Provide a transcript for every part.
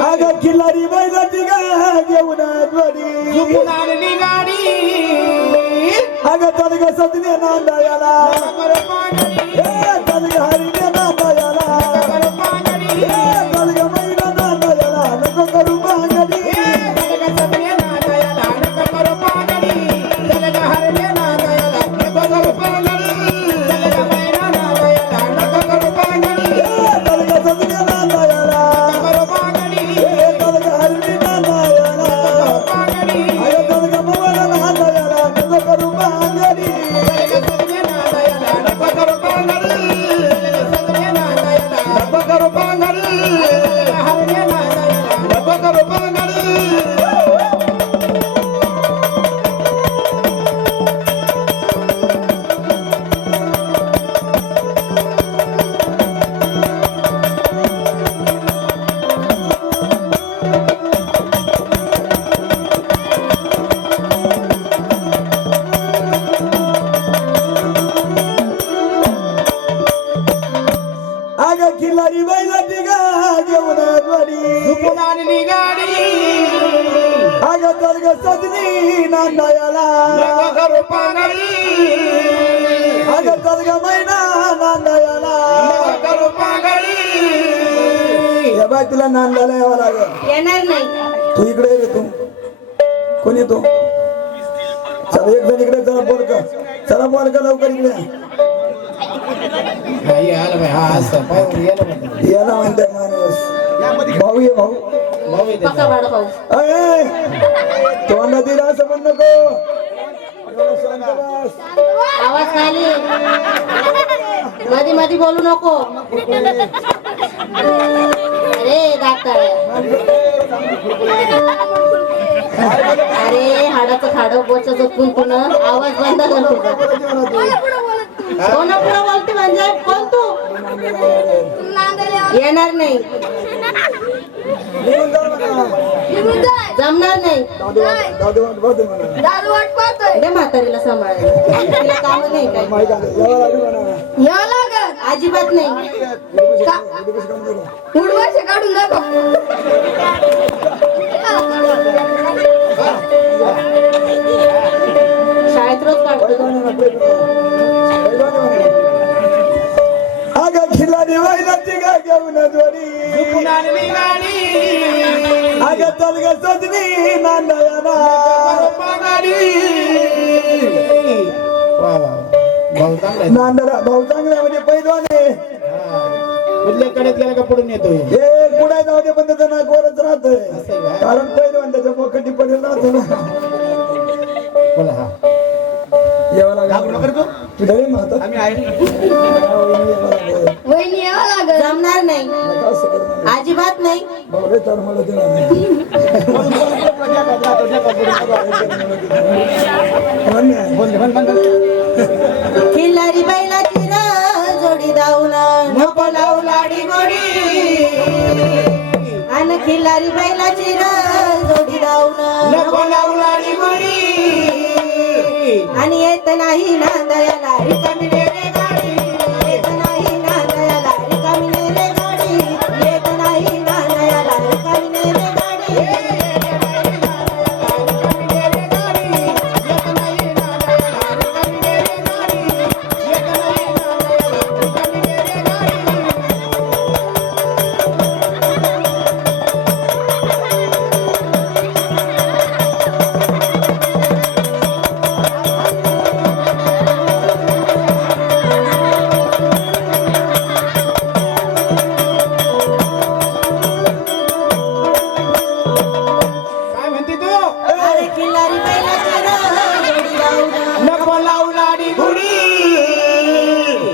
अगं खिल्लारी बैलाची गा घेऊन झुकून आणली गाडी. अगं चल ग सजने नांदायाला बाय तुला नांदायला यावं लागेल. येणार नाही. तू इकडे ये तू. कोण येतो? चल एक जण इकडे चला बोल का चला बोल का लवकर इकडे. नाही आलं बाई हा असं. याला म्हणते माणूस. भाऊ ये भाऊ. भाऊ येते पक्का अय तोंडा दिला असं म्हण नको. एवढं शांत बस. आवाज खाली. मधी मधी बोलू नको. अरे दाताळ्या अरे हाडाचं खाडं बोच चुकून पुन्हा आवाज बंद कर तुझा. कोणा बोलते म्हणजे? कोण तू. येणार नाही. जमणार नाही. दादू दादू दादू म्हणा. दे म्हातारीला सांभाळायला. तिला काम नाही काय यावं अजिबात नाही. काम आणली गाडी अगं चल ग सजनी वा वा भाऊ चांगला म्हणजे पैलवान. उरल्या कडेत गेला का पडून येतोय? हे पुढे जाऊ दे पण त्याचं नाक वरच? कारण पहिलवान त्याच्या पोखंडी पडेल राहतो ना. बोला हा. यावं लागेल. तू आम्ही आहे. अजिबात नाही. भाऊ रे तर मला देणार नाही. म्हण ना. खिल्लारी बैलाची र जोडी दाऊन नको लावू लाडी गोडी. आणि खिल्लारी बैलाची र जोडी नको लावू लाडी गोडी. आणि येत नाही नांदयाला रिकामी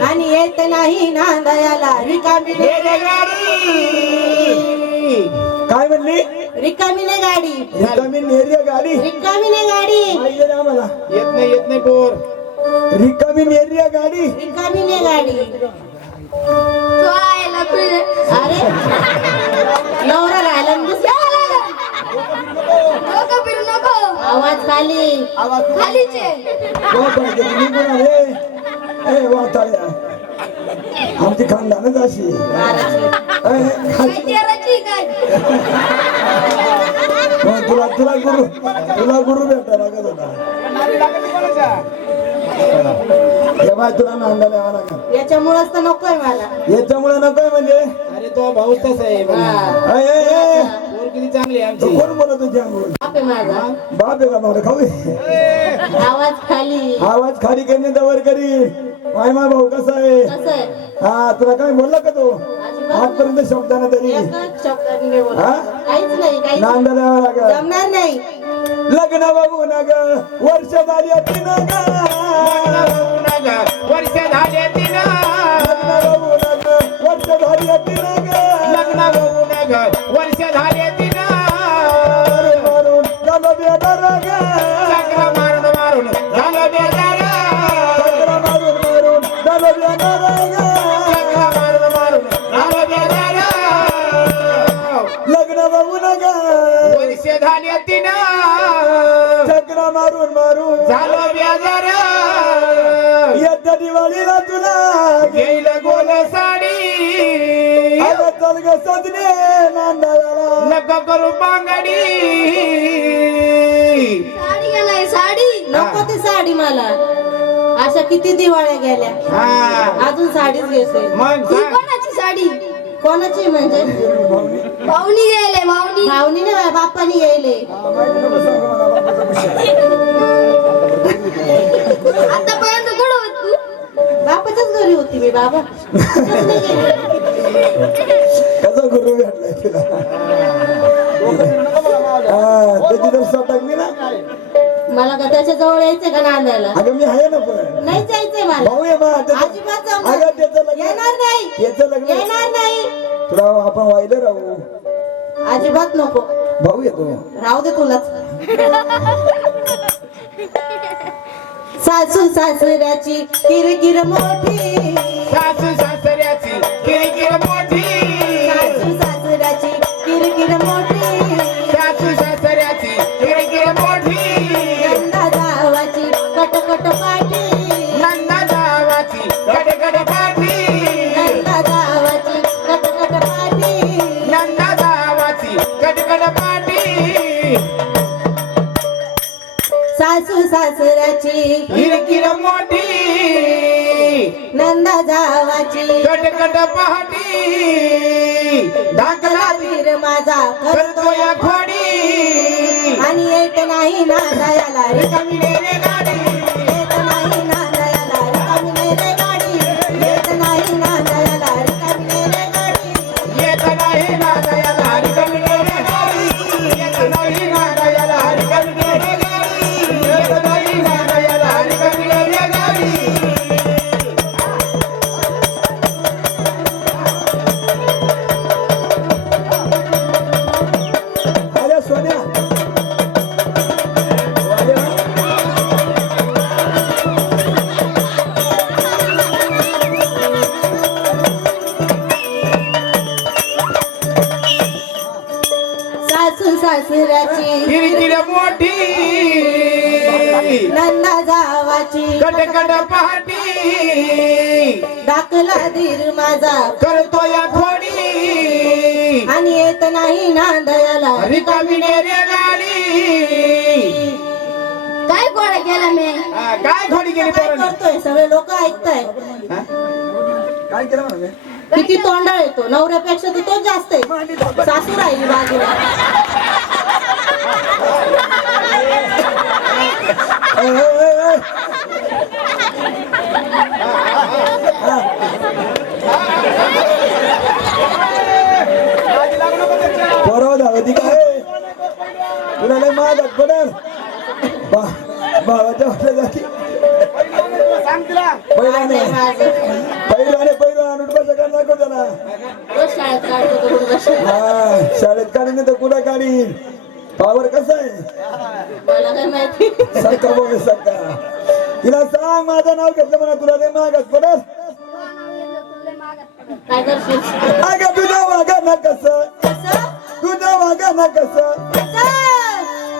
आणि येत नाही नांदयाला रिकामी रे रे गाडी. काय म्हणली? रिकामीने गाडी. रिकामी नेरिया गाडी. रिकामीने गाडी. माहिती आहे आम्हाला. येत नाही येत नाही पोर. रिकामी नेरिया गाडी. रिकामीने गाडी. आवाज खाली हो, पण ते निघून आले. ए, वाटाळ्या. आमची खानदानच अशी महाराज ए, खाली- तू तुला गुरु भेटा लागत होता. तेव्हा तुला नांदायला यावं लागेल. याच्यामुळेच तर नकोय मला. याच्यामुळे नकोय म्हणजे? अरे तो भाऊ तसा आहे. बघ. हा. अय, अय, अय. किती चांगली आहे आमची. कोण बोलत तुझ्या बाप आहे माझा. बाप आहे का मला खाऊ दे. आवाज खाली. आवाज खाली करणे दवर करी. माय माय भाऊ कसा आहे? कसं आहे? हा तुला काय बोलला का तो? आजपर्यंत शब्दानं तरी. एकच शब्दाने नाही बोलत. हा? काहीच नाही काहीच नांदायला यावं लागेल. जमणार नाही. लग्न बघू न ग वर्ष झाली होती न ग वर्ष झाले तिनं लग्न बघू न ग वर्ष झाली होती न ग लग्न बेजार येत्या दिवाळीला तुला घेईल गोल साडी. अगं चल ग सजने नांदायला नको करू बांगडी. साडी नाही साडी? नको ती साडी मला. अशा किती दिवाळ्या गेल्या. हा. अजून साडीच घेते मग सांग. कोणाची साडी? कोणाची म्हणजे? माऊनी गेले माऊनी माऊनी नाही बाप्पानी गेले. आतापर्यंत कुठं होत तू? बापाच्याच घरी होती मी बाबा. कसा गुरु भेटलाय तुला? हा, त्याची तर स्वतः मी ना? मला का त्याच्याजवळ यायचंय का नांदायला? अगं मी आहे ना पण. नाही जायचंय मला. भाऊ मा त्याचं- अजिबात जमणार. अगं त्याचं लग्न येणार नाही. त्याचं लग्न येणार नाही. तुला आपण वाहिलं राहू. अजिबात नको. भाऊ येतो राहू दे तुलाच. सासू सासऱ्याची किरकिर मोठी. सासू सासऱ्याची सासू सासऱ्याची. किरकिर मोठी. नंदा जावाची. कडकड पहाटी. दाखला वीर माझा करतो करतोय खोडी आणि येत नाही ना दयाला रिकामी मोठी. नंदा जावाची. कडकड पहाटी. दाखला धीर माझा. करतोय खोडी आणि येत नाही ना दयाला. रे गाडी काय गोळा केला मी? हा, काय गेली काय पोरांनी? करतोय? सगळे लोक ऐकताय हा? काय केलं मी? किती तोंडाळ येतो? नवऱ्यापेक्षा तर तोच जास्त आहे. सासू राहिली बाजूला ए, ए, ए, ए. परवा धावती काय तुला लय महाग पडेल बा माझं पहिल्याने पहिलं बसा का नको त्याला. शाळेत तो. हा काढीन नाही तर कुठं काढीन? पावर कसा आहे? सरका बघ सरका तिला सांग माझं नाव घेतलं म्हणा तुला लय पडेल काय करशील? अगं तुझं वागा ना कसं? कसं? तुझं वागा ना कसं?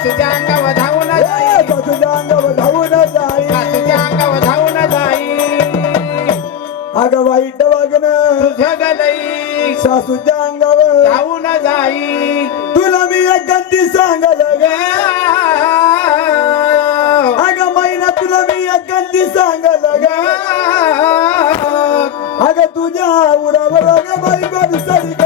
सासूच्या अंगावर धावून जाई. सासूच्या अंगावर धावून जाई. सासूच्या अंगावर धावून जाई. अग वाईट वागणं. तुझं तुला मी एक गंदी सांगल अग महिना तुला मी एक गंदी सांगल अग तुझ्या उरावर अग बाई सरी